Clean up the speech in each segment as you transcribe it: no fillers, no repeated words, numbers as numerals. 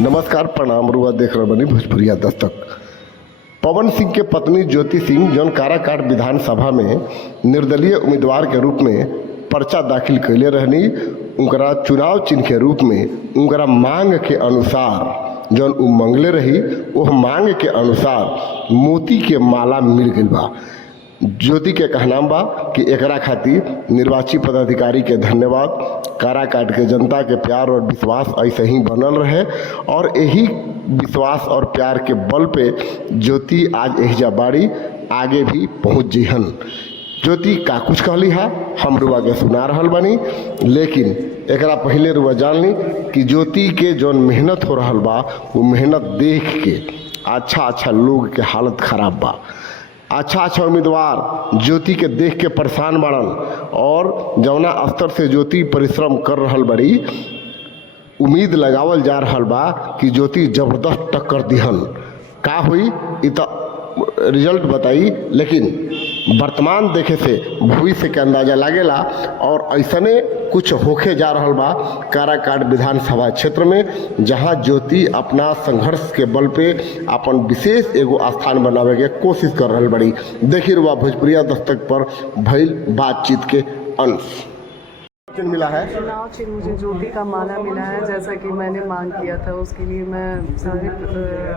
नमस्कार, प्रणाम। रुआ देख रहे बनी भोजपुरिया दस्तक। पवन सिंह के पत्नी ज्योति सिंह जौन काराकाट विधानसभा में निर्दलीय उम्मीदवार के रूप में पर्चा दाखिल कैले रहनी, उनकरा चुनाव चिन्ह के रूप में उनकरा मांग के अनुसार जौन उ मंगले रही, वह मांग के अनुसार मोती के माला मिल गई बा। ज्योति के कहनाम बा कि एकरा खातिर निर्वाची पदाधिकारी के धन्यवाद, काराकाट के जनता के प्यार और विश्वास ऐसे ही बनल रहे और यही विश्वास और प्यार के बल पे ज्योति आज एहिजा बाड़ी आगे भी पहुँच जिहन। ज्योति का कुछ कहली है हम रुआ के सुना रहल बानी, लेकिन एकरा पहले रुआ जान ली कि ज्योति के जौन मेहनत हो रहल बा वो मेहनत देख के अच्छा लोग के हालत खराब बा। अच्छा उम्मीदवार ज्योति के देख के परेशान बाड़न और जौना स्तर से ज्योति परिश्रम कर रहल बड़ी, उम्मीद लगावल जा रहल बा कि ज्योति जबरदस्त टक्कर दिहन। का हुई इ तो रिजल्ट बताई, लेकिन वर्तमान देखे से भविष्य के अंदाजा लागेला और ऐसने कुछ होके जा रहल बा काराकाट विधानसभा क्षेत्र में, जहां ज्योति अपना संघर्ष के बल पे अपन विशेष एगो स्थान बनावे के कोशिश कर रहल बड़ी। देखिए रुआ भोजपुरिया दस्तक पर भइल बातचीत के अंश मिला है। चुनाव चिन्ह मुझे ज्योति का माला मिला है, जैसा कि मैंने मांग किया था। उसके लिए मैं सारे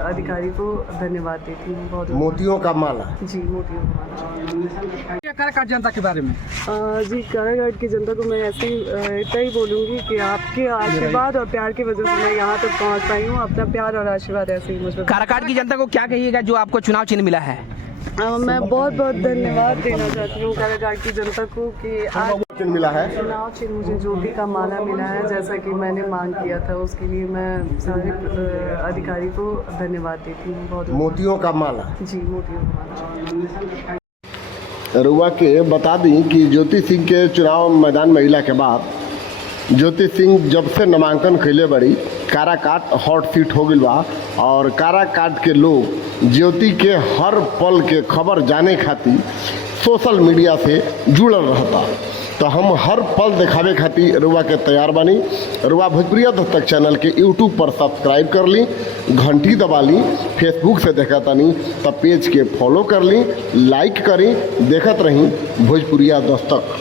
अधिकारी को धन्यवाद देती हूँ। बहुत मोतियों का माला। जी, मोतियों का माला। काराकाट जनता के बारे में जी, काराकाट की जनता को मैं ऐसे ही इतना ही बोलूँगी कि आपके आशीर्वाद और प्यार की वजह से मैं यहाँ तक पहुँच पाई हूँ। अपना प्यार और आशीर्वाद ऐसे ही मुझे। काराकाट की जनता को क्या कहिएगा जो आपको चुनाव चिन्ह मिला है? मैं बहुत धन्यवाद देना चाहती हूँ काराकाट की जनता को कि आज मिला है। चुनाव चिन्ह मुझे ज्योति का माला मिला है, जैसा कि मैंने मांग किया था। उसके लिए मैं सारे अधिकारी को धन्यवाद देती हूँ। बहुत मोतियों का माला। जी, मोतियों का माला। रुआ के बता दी कि ज्योति सिंह के चुनाव मैदान में अइला के बाद ज्योति सिंह जब से नामांकन कैले बड़ी, काराकाट हॉट सीट हो गई बा और काराकाट के लोग ज्योति के हर पल के खबर जाने खातिर सोशल मीडिया से जुड़ल रहता। तो हम हर पल दिखावे खातिर रुआ के तैयार बानी। रुआ भोजपुरिया दस्तक चैनल के यूट्यूब पर सब्सक्राइब कर ली, घंटी दबा ली, फेसबुक से देखा तानी तब पेज के फॉलो कर ली, लाइक करी, देखत रही भोजपुरिया दस्तक।